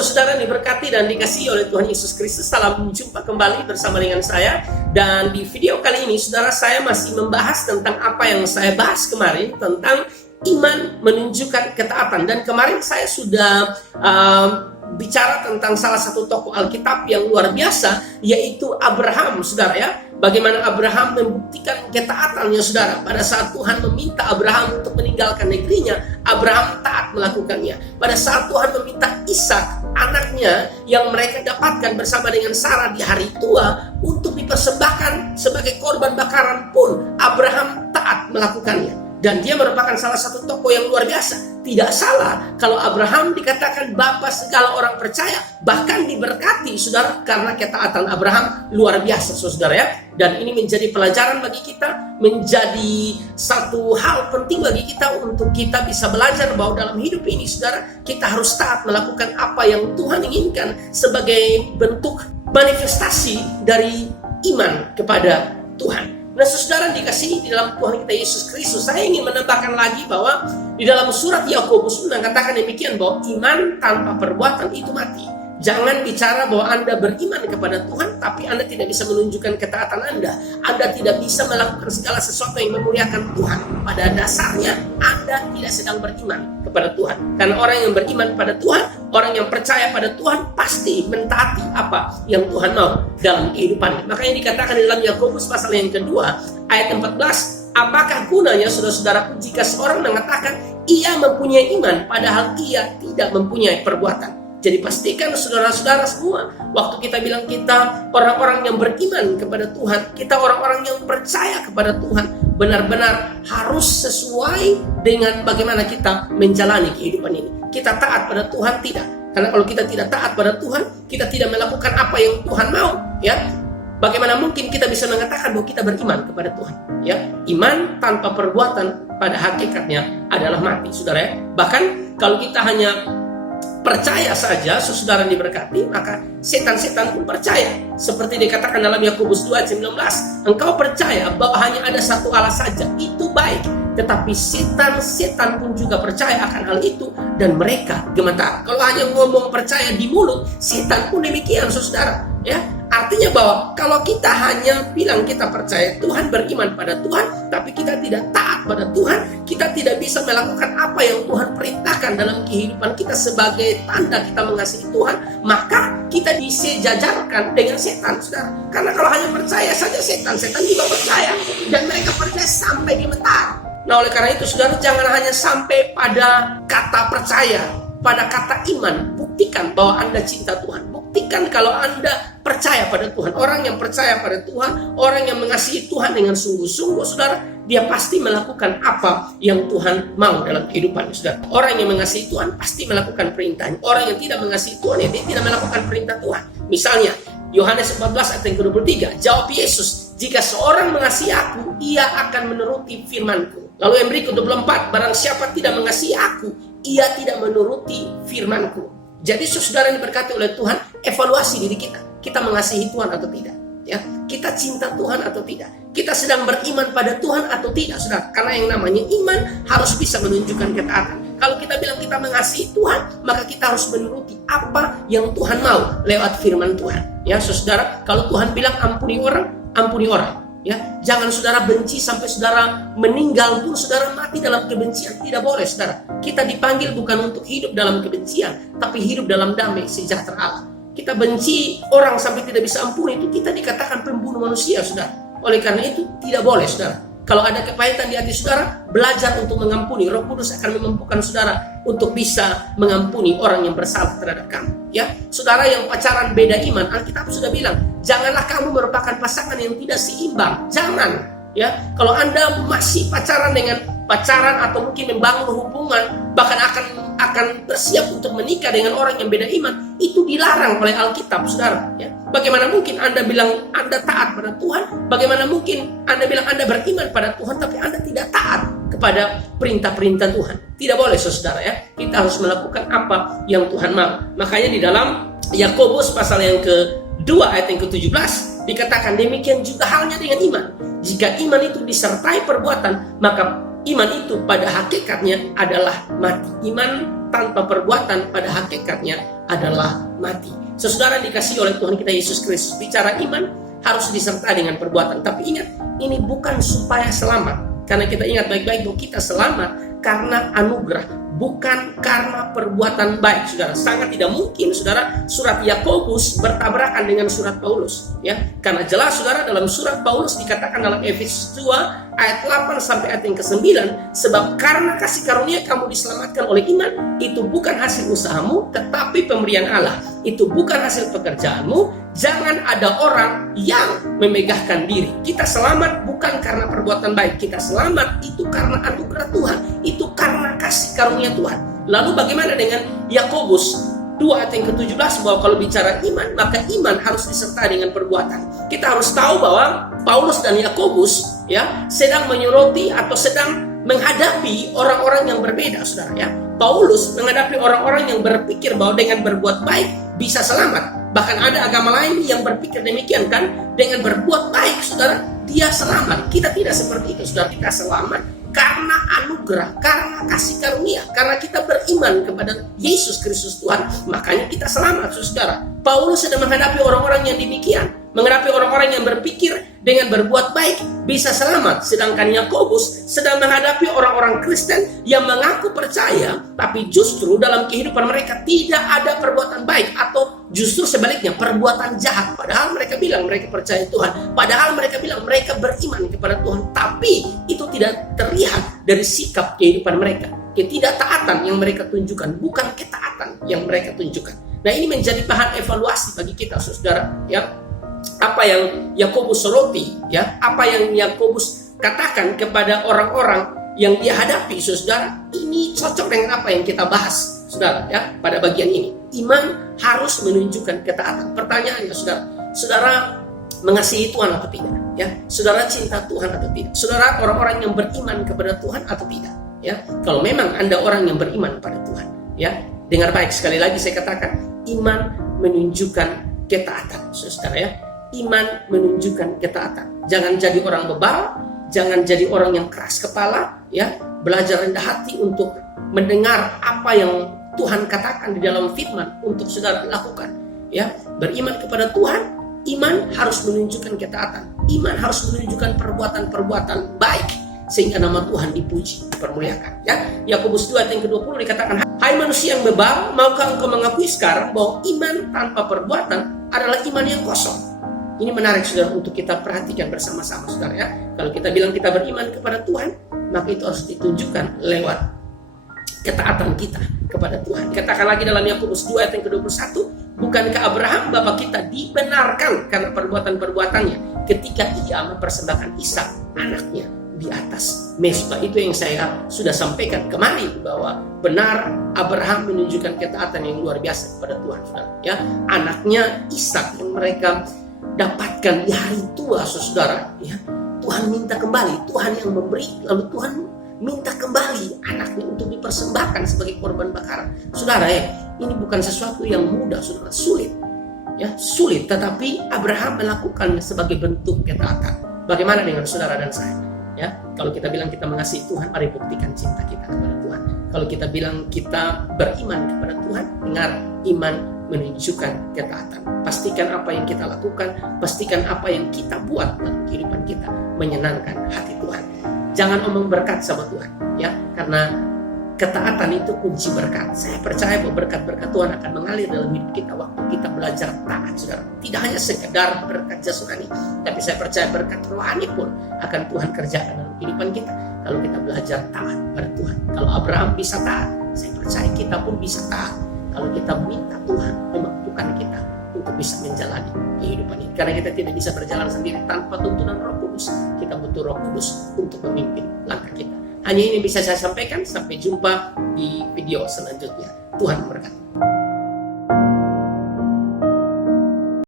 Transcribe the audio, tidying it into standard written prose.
saudara diberkati dan dikasihi oleh Tuhan Yesus Kristus. Salam jumpa kembali bersama dengan saya. Dan di video kali ini, saudara, saya masih membahas tentang apa yang saya bahas kemarin, tentang iman menunjukkan ketaatan. Dan kemarin saya sudah bicara tentang salah satu tokoh Alkitab yang luar biasa, yaitu Abraham, saudara ya. Bagaimana Abraham membuktikan ketaatannya, saudara. Pada saat Tuhan meminta Abraham untuk meninggalkan negerinya, Abraham taat melakukannya. Pada saat Tuhan meminta Ishak, anaknya yang mereka dapatkan bersama dengan Sarah di hari tua, untuk dipersembahkan sebagai korban bakaran pun, Abraham taat melakukannya. Dan dia merupakan salah satu tokoh yang luar biasa. Tidak salah kalau Abraham dikatakan bapa segala orang percaya, bahkan diberkati, saudara, karena ketaatan Abraham luar biasa, saudara ya. Dan ini menjadi pelajaran bagi kita, menjadi satu hal penting bagi kita untuk kita bisa belajar bahwa dalam hidup ini, saudara, kita harus taat melakukan apa yang Tuhan inginkan sebagai bentuk manifestasi dari iman kepada Tuhan. Nah, saudara dikasihi di dalam Tuhan kita Yesus Kristus, saya ingin menambahkan lagi bahwa di dalam surat Yakobus mengatakan demikian, bahwa iman tanpa perbuatan itu mati. Jangan bicara bahwa Anda beriman kepada Tuhan, tapi Anda tidak bisa menunjukkan ketaatan Anda. Anda tidak bisa melakukan segala sesuatu yang memuliakan Tuhan. Pada dasarnya, Anda tidak sedang beriman kepada Tuhan. Karena orang yang beriman pada Tuhan, orang yang percaya pada Tuhan, pasti mentaati apa yang Tuhan mau dalam kehidupannya. Makanya dikatakan di dalam Yakobus pasal yang kedua, ayat 14, apakah gunanya, saudara-saudaraku, jika seorang mengatakan ia mempunyai iman, padahal ia tidak mempunyai perbuatan. Jadi pastikan saudara-saudara semua, waktu kita bilang kita orang-orang yang beriman kepada Tuhan, kita orang-orang yang percaya kepada Tuhan, benar-benar harus sesuai dengan bagaimana kita menjalani kehidupan ini. Kita taat pada Tuhan? Tidak. Karena kalau kita tidak taat pada Tuhan, kita tidak melakukan apa yang Tuhan mau, ya. Bagaimana mungkin kita bisa mengatakan bahwa kita beriman kepada Tuhan, ya? Iman tanpa perbuatan pada hakikatnya adalah mati, saudara ya. Bahkan kalau kita hanya percaya saja, saudara diberkati, maka setan-setan pun percaya. Seperti dikatakan dalam Yakobus 2 ayat 19, engkau percaya bahwa hanya ada satu Allah saja, itu baik. Tetapi setan-setan pun juga percaya akan hal itu, dan mereka gemetar. Kalau hanya ngomong percaya di mulut, setan pun demikian, saudara ya. Artinya bahwa kalau kita hanya bilang kita percaya Tuhan, beriman pada Tuhan, tapi kita tidak taat pada Tuhan, kita tidak bisa melakukan apa yang Tuhan perintahkan dalam kehidupan kita sebagai tanda kita mengasihi Tuhan, maka kita disejajarkan dengan setan, saudara. Karena kalau hanya percaya saja, setan juga percaya, dan mereka percaya sampai gemetar. Nah, oleh karena itu, saudara, jangan hanya sampai pada kata percaya, pada kata iman. Buktikan bahwa Anda cinta Tuhan. Buktikan kalau Anda percaya pada Tuhan. Orang yang percaya pada Tuhan, orang yang mengasihi Tuhan dengan sungguh-sungguh, saudara, dia pasti melakukan apa yang Tuhan mau dalam kehidupannya, saudara. Orang yang mengasihi Tuhan pasti melakukan perintahnya. Orang yang tidak mengasihi Tuhan, ya, dia tidak melakukan perintah Tuhan. Misalnya Yohanes 14 ayat yang ke-23, jawab Yesus, jika seorang mengasihi aku, ia akan menuruti firmanku. Lalu yang berikut 24, barang siapa tidak mengasihi aku, ia tidak menuruti firmanku. Jadi saudara yang diberkati oleh Tuhan, evaluasi diri kita. Kita mengasihi Tuhan atau tidak? Ya, kita cinta Tuhan atau tidak? Kita sedang beriman pada Tuhan atau tidak, saudara? Karena yang namanya iman harus bisa menunjukkan ketaatan. Kalau kita bilang kita mengasihi Tuhan, maka kita harus menuruti apa yang Tuhan mau lewat firman Tuhan. Ya, saudara, kalau Tuhan bilang ampuni orang, ampuni orang. Ya, jangan saudara benci sampai saudara meninggal pun saudara mati dalam kebencian. Tidak boleh, saudara. Kita dipanggil bukan untuk hidup dalam kebencian, tapi hidup dalam damai sejahtera Allah. Kita benci orang sampai tidak bisa ampuni, itu kita dikatakan pembunuh manusia, saudara. Oleh karena itu tidak boleh, saudara. Kalau ada kepahitan di hati saudara, belajar untuk mengampuni. Roh Kudus akan memampukan saudara untuk bisa mengampuni orang yang bersalah terhadap kamu. Ya, saudara yang pacaran beda iman, Alkitab sudah bilang, janganlah kamu merupakan pasangan yang tidak seimbang. Jangan. Ya, kalau Anda masih pacaran atau mungkin membangun hubungan, bahkan akan bersiap untuk menikah dengan orang yang beda iman, itu dilarang oleh Alkitab, saudara. Ya, bagaimana mungkin Anda bilang Anda taat pada Tuhan? Bagaimana mungkin Anda bilang Anda beriman pada Tuhan, tapi Anda tidak taat kepada perintah-perintah Tuhan? Tidak boleh, saudara ya. Kita harus melakukan apa yang Tuhan mau. Makanya di dalam Yakobus pasal yang ke-2 ayat yang ke-17 dikatakan demikian juga halnya dengan iman. Jika iman itu disertai perbuatan, maka iman itu pada hakikatnya adalah mati. Iman tanpa perbuatan pada hakikatnya adalah mati. Saudara dikasihi oleh Tuhan kita Yesus Kristus, bicara iman harus disertai dengan perbuatan. Tapi ingat, ini bukan supaya selamat. Karena kita ingat baik-baik bahwa kita selamat karena anugerah, bukan karena perbuatan baik. Saudara, sangat tidak mungkin saudara surat Yakobus bertabrakan dengan surat Paulus, ya. Karena jelas saudara dalam surat Paulus dikatakan dalam Efesus 2 ayat 8 sampai ayat yang ke-9, sebab karena kasih karunia kamu diselamatkan oleh iman, itu bukan hasil usahamu tetapi pemberian Allah. Itu bukan hasil pekerjaanmu. Jangan ada orang yang memegahkan diri. Kita selamat bukan karena perbuatan baik. Kita selamat itu karena anugerah Tuhan. Itu karena kasih karunia Tuhan. Lalu bagaimana dengan Yakobus 2 ayat yang ke-17, bahwa kalau bicara iman, maka iman harus disertai dengan perbuatan. Kita harus tahu bahwa Paulus dan Yakobus, ya, sedang menyoroti atau sedang menghadapi orang-orang yang berbeda, saudara, ya. Paulus menghadapi orang-orang yang berpikir bahwa dengan berbuat baik bisa selamat. Bahkan ada agama lain yang berpikir demikian, kan, dengan berbuat baik saudara dia selamat. Kita tidak seperti itu, saudara. Kita selamat karena anugerah, karena kasih karunia, karena kita beriman kepada Yesus Kristus Tuhan, makanya kita selamat, saudara. Paulus sedang menghadapi orang-orang yang demikian, menghadapi orang-orang yang berpikir dengan berbuat baik bisa selamat. Sedangkan Yakobus sedang menghadapi orang-orang Kristen yang mengaku percaya, tapi justru dalam kehidupan mereka tidak ada perbuatan baik, atau justru sebaliknya perbuatan jahat. Padahal mereka bilang mereka percaya Tuhan, padahal mereka bilang mereka beriman kepada Tuhan, tapi itu tidak terlihat dari sikap kehidupan mereka. Ketidaktaatan yang mereka tunjukkan, bukan ketaatan yang mereka tunjukkan. Nah, ini menjadi bahan evaluasi bagi kita, saudara, ya. Apa yang Yakobus soroti, ya, apa yang Yakobus katakan kepada orang-orang yang dia hadapi, saudara, ini cocok dengan apa yang kita bahas, saudara, ya, pada bagian ini. Iman harus menunjukkan ketaatan. Pertanyaannya, saudara, saudara mengasihi Tuhan atau tidak, ya? Saudara cinta Tuhan atau tidak? Saudara orang-orang yang beriman kepada Tuhan atau tidak, ya? Kalau memang Anda orang yang beriman kepada Tuhan, ya, dengar baik, sekali lagi saya katakan, iman menunjukkan ketaatan, saudara, ya. Iman menunjukkan ketaatan. Jangan jadi orang bebal, jangan jadi orang yang keras kepala, ya. Belajar rendah hati untuk mendengar apa yang Tuhan katakan di dalam firman untuk saudara lakukan, ya. Beriman kepada Tuhan, iman harus menunjukkan ketaatan. Iman harus menunjukkan perbuatan-perbuatan baik sehingga nama Tuhan dipuji, dipermuliakan, ya. Yakobus 2 ayat yang ke-20 dikatakan, hai manusia yang bebal, maukah engkau mengakui sekarang bahwa iman tanpa perbuatan adalah iman yang kosong? Ini menarik, saudara, untuk kita perhatikan bersama-sama, saudara, ya. Kalau kita bilang kita beriman kepada Tuhan, maka itu harus ditunjukkan lewat ketaatan kita kepada Tuhan. Katakan lagi dalam Yakobus 2 ayat yang ke-21, bukankah Abraham bapak kita dibenarkan karena perbuatan-perbuatannya ketika ia mempersembahkan Ishak anaknya di atas mezbah? Itu yang saya sudah sampaikan kemarin, bahwa benar Abraham menunjukkan ketaatan yang luar biasa kepada Tuhan, saudara, ya. Anaknya Ishak yang mereka dapatkan di hari tua, saudara, ya. Tuhan minta kembali, Tuhan yang memberi, lalu Tuhan minta kembali anaknya untuk dipersembahkan sebagai korban bakaran. Saudara, ya, ini bukan sesuatu yang mudah, saudara, sulit, ya, sulit, tetapi Abraham melakukannya sebagai bentuk ketaatan. Bagaimana dengan saudara dan saya? Ya, kalau kita bilang kita mengasihi Tuhan, mari buktikan cinta kita kepada Tuhan. Kalau kita bilang kita beriman kepada Tuhan, dengar, iman menunjukkan ketaatan. Pastikan apa yang kita lakukan, pastikan apa yang kita buat dalam kehidupan kita menyenangkan hati Tuhan. Jangan omong berkat sama Tuhan, ya, karena ketaatan itu kunci berkat. Saya percaya bahwa berkat-berkat Tuhan akan mengalir dalam hidup kita waktu kita belajar taat, saudara. Tidak hanya sekedar berkat jasmani, tapi saya percaya berkat rohani pun akan Tuhan kerjakan dalam kehidupan kita kalau kita belajar taat pada Tuhan. Kalau Abraham bisa taat, saya percaya kita pun bisa taat kalau kita minta Tuhan memampukan kita untuk bisa menjalani kehidupan ini. Karena kita tidak bisa berjalan sendiri tanpa tuntunan Roh Kudus. Kita butuh Roh Kudus untuk memimpin langkah kita. Hanya ini bisa saya sampaikan. Sampai jumpa di video selanjutnya. Tuhan memberkati.